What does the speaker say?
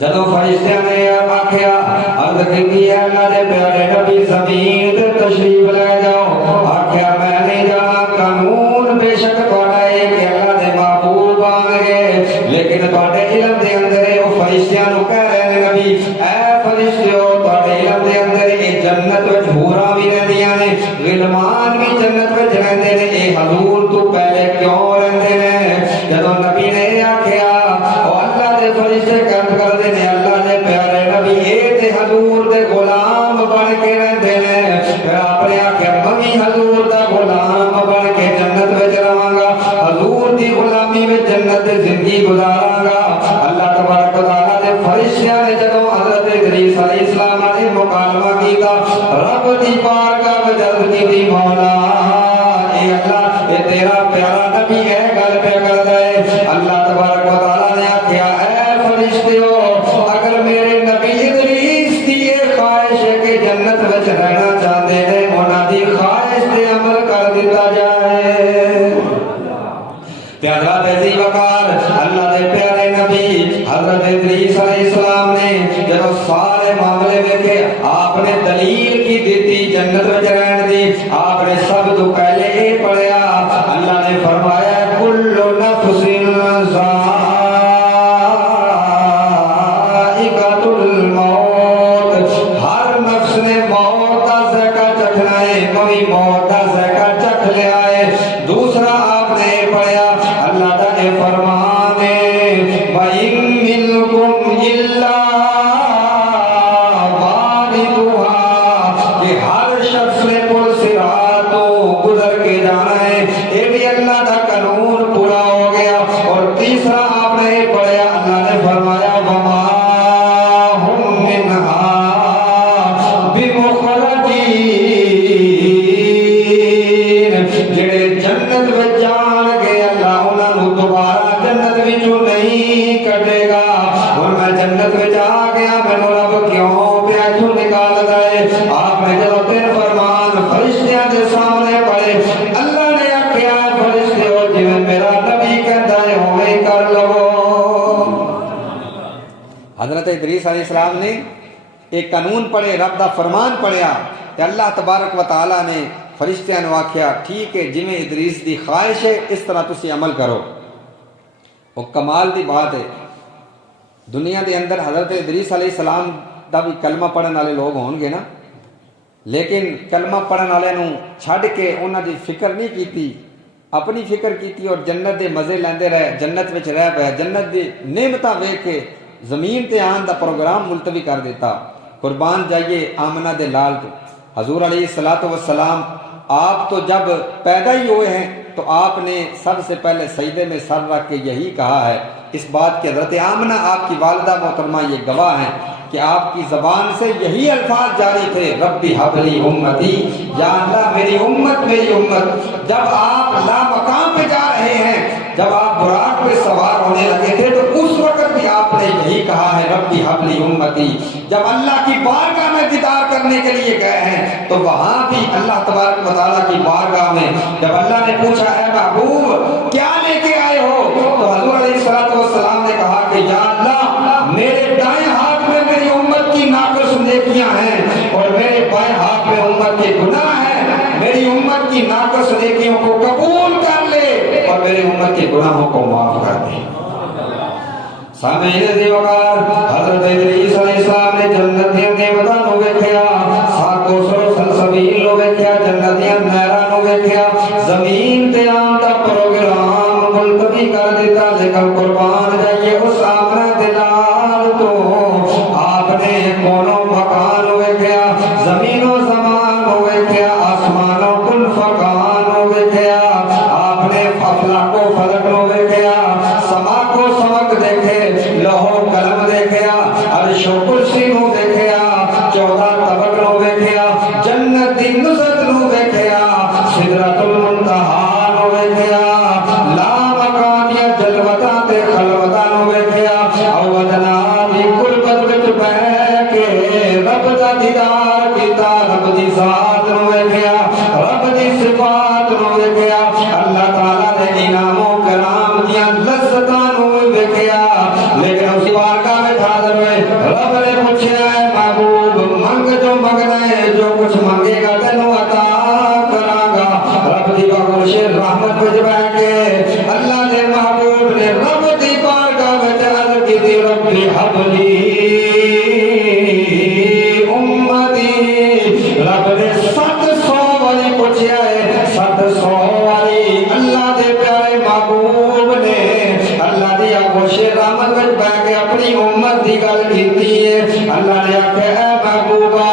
جدو فرشتیاں نے آکھیا عرض کی ہے اللہ دے پیارے نبی زمین تے تشریف لے جاؤ، آکھیا میں نہیں جانا، قانون بے شک تہاڈا ہے کہ اللہ دے محبوب آن گے، لیکن تہاڈے علم دے اندر او فرشتیاں نو کہہ رہے نے نبی اے فرشتیو تہاڈے علم دے اندر اے جنت وچ حوراں بھی رہندیاں نے، غلمان بھی جنت وچ رہندے نے، اے حضور تو پہلے کیوں رہندے نے؟ جدو نبی نے آکھیا او اللہ دے فرشتے کر دے نے اللہ دے پیارے نبی اے تے حضور دے غلام بن کے رہندے نے، پھر آپ نے آکھیا میں حضور دا غلام بن کے جنت وچ رہاں گا، حضور دی غلامی وچ جنت دی زندگی گزاراں گا۔ اللہ تبارک و تعالی دے فرشتیاں نے جدوں حضرت ادریس علیہ السلام نے مکالمہ کیتا، رب دی بارگاہ وچ عرض کیتی مولا اے اللہ اے تیرا پیارا نبی ہے گل پہ کردا ہے۔ اللہ تبارک و تعالی نے آکھیا اے فرشتیو اگر میرے نبی ادریس دی یہ خواہش ہے کہ جنت وچ رہنا چاہتے ہیں انہاں دی خواہش تے عمل کر دیتا جائے۔ پیارا عزیز وقار اللہ دے پیارے نبی حضرت ادریس علیہ السلام نے جب سارے معاملے دیکھے آپ نے دلیل کی دیتی جنت وچ رہن دی، آپ نے سب تو پہلے یہ پڑھیا اللہ نے فرمایا کل نفس ذائقۃ الموت، ہر نفس نے موت کا ذائقہ چکھنا ہے، کوئی موت کا ذائقہ چکھ لیا ہے۔ دوسرا آپ نے پڑھیا اللہ کا اے فرمان ہے وَإِن مِّنكُمْ إِلَّا وَارِدُهَا، کہ ہر شخص نے پل صراط گزر کے جانا ہے، یہ بھی اللہ کا قانون پورا ہو گیا۔ اور تیسرا آپ نے پڑھیا اللہ نے فرمایا وَمَا هُمْ مِنْهَا بِمُخْرَجِينَ، جڑے جنت میں جان گے اللہ انہاں نو دوبارہ جنت وچوں نہیں کڈے گا۔ اور میں جنت وچ آ گیا مینوں رب کیوں پیچھوں نکال دے؟ آپ نے جدوں تین فرمان فرشتیاں دے سامنے پڑھے اللہ نے آکھیا فرشتیو جویں میرا نبی کہندا ہے اوویں کر لو۔ حضرت ادریس علیہ السلام نے ایک قانون پڑھے، رب دا فرمان پڑھیا تے اللہ تبارک و تعالی نے فرشتیاں نو آکھیا ٹھیک ہے جویں ادریس دی خواہش ہے اس طرح تسی عمل کرو۔ وہ کمال دی بات ہے دنیا دے اندر حضرت ادریس علیہ السلام دا بھی کلمہ پڑھن والے لوگ ہون گے نا، لیکن کلمہ پڑھن والے نو چھڈ کے انہاں دی فکر نہیں کیتی، اپنی فکر کیتی اور جنت دے مزے لیندے رہے، جنت وچ رہ پئے، جنت دی نعمتاں ویکھ کے زمین تے آن دا پروگرام ملتوی کر دیتا۔ قربان جائیے آمنہ دے لال تو حضور علیہ السلام آپ تو جب پیدا ہی ہوئے ہیں تو آپ نے سب سے پہلے سجدے میں سر رکھ کے یہی کہا ہے، اس بات کے حضرت آمنہ آپ کی والدہ محترمہ یہ گواہ ہیں کہ آپ کی زبان سے یہی الفاظ جاری تھے ربی حب لی امتی، یا اللہ میری امت۔ جب آپ لا مقام پہ جا رہے ہیں، جب آپ براق پہ سوار ہونے لگے تھے تو اس وقت بھی آپ نے یہی کہا ہے ربی حب لی امتی۔ جب اللہ کی بارگاہ میں دیدار کرنے کے لیے گئے ہیں تو وہاں بھی اللہ تبارک و تعالیٰ کی بارگاہ میں جب اللہ نے پوچھا اے محبوب کیا لے کے آئے ہو تو حضور علیہ السلام نے کہا کہ یا اللہ میرے دائیں ہاتھ میں میری امت کی ناقص نیکیاں ہیں اور میرے بائیں ہاتھ میں امت کے گناہ ہیں، میری امت کی ناقص نیکیوں کو قبول کر لے اور میری امت کے گناہوں کو معاف کر دے۔ سامعین عزیز وقار حضرت ادریس علیہ السلام نے جنت دیاں نعمتاں نو ویکھیا، ساکو سر سلسبیل نو ویکھیا، جنت دیاں نہراں نو ویکھیا، زمین تے آن دا پروگرام ملتوی کر دیتا، لیکن قربان جائیے اس آمنہ دے لال تو آپ نے کونوں مکان ویکھیا، زمین و زمان ویکھیا، آسمان و کل فکان ویکھیا، آپ نے افلاک و فلک نو ویکھیا، سما کو سمک دیکھے، لوح و قلم دیکھیا، عرش و کرسی نو دیکھیا، 14 طبق نو ویکھیا، جنت دی نزت نو ویکھیا، سدرۃ المنتہا نو ویکھیا، لا مکانیہ جلوتاں تے خلوتاں نو ویکھیا، اودنا دی قربت وچ بیٹھ کے رب دا دیدار کیتا، رب دی ذات نو ویکھیا، رب دی صفات نو ویکھیا، اللہ تعالیٰ دے انعام و کرام دیاں لذتاں نو ویکھیا، لیکن اس بارگاہ میں حاضر ہوئے رب نے پوچھا ہے محبوب منگ جو منگنا ہے جو کچھ منگے گا تینوں عطا کراں گا رب دی بخشش رحمت وچ بیٹھ کے اللہ دے محبوب نے رب دی بارگاہ وچ عرض کیتی ربی حبلی امتی رب نے 700 والی پوچھا ہے 700 والی اللہ دے پیارے محبوب نے اللہ دی آغوش رحمت وچ بیٹھ کے اپنی امت دی گل کیتی ہے اللہ نے آکھیا اے محبوبا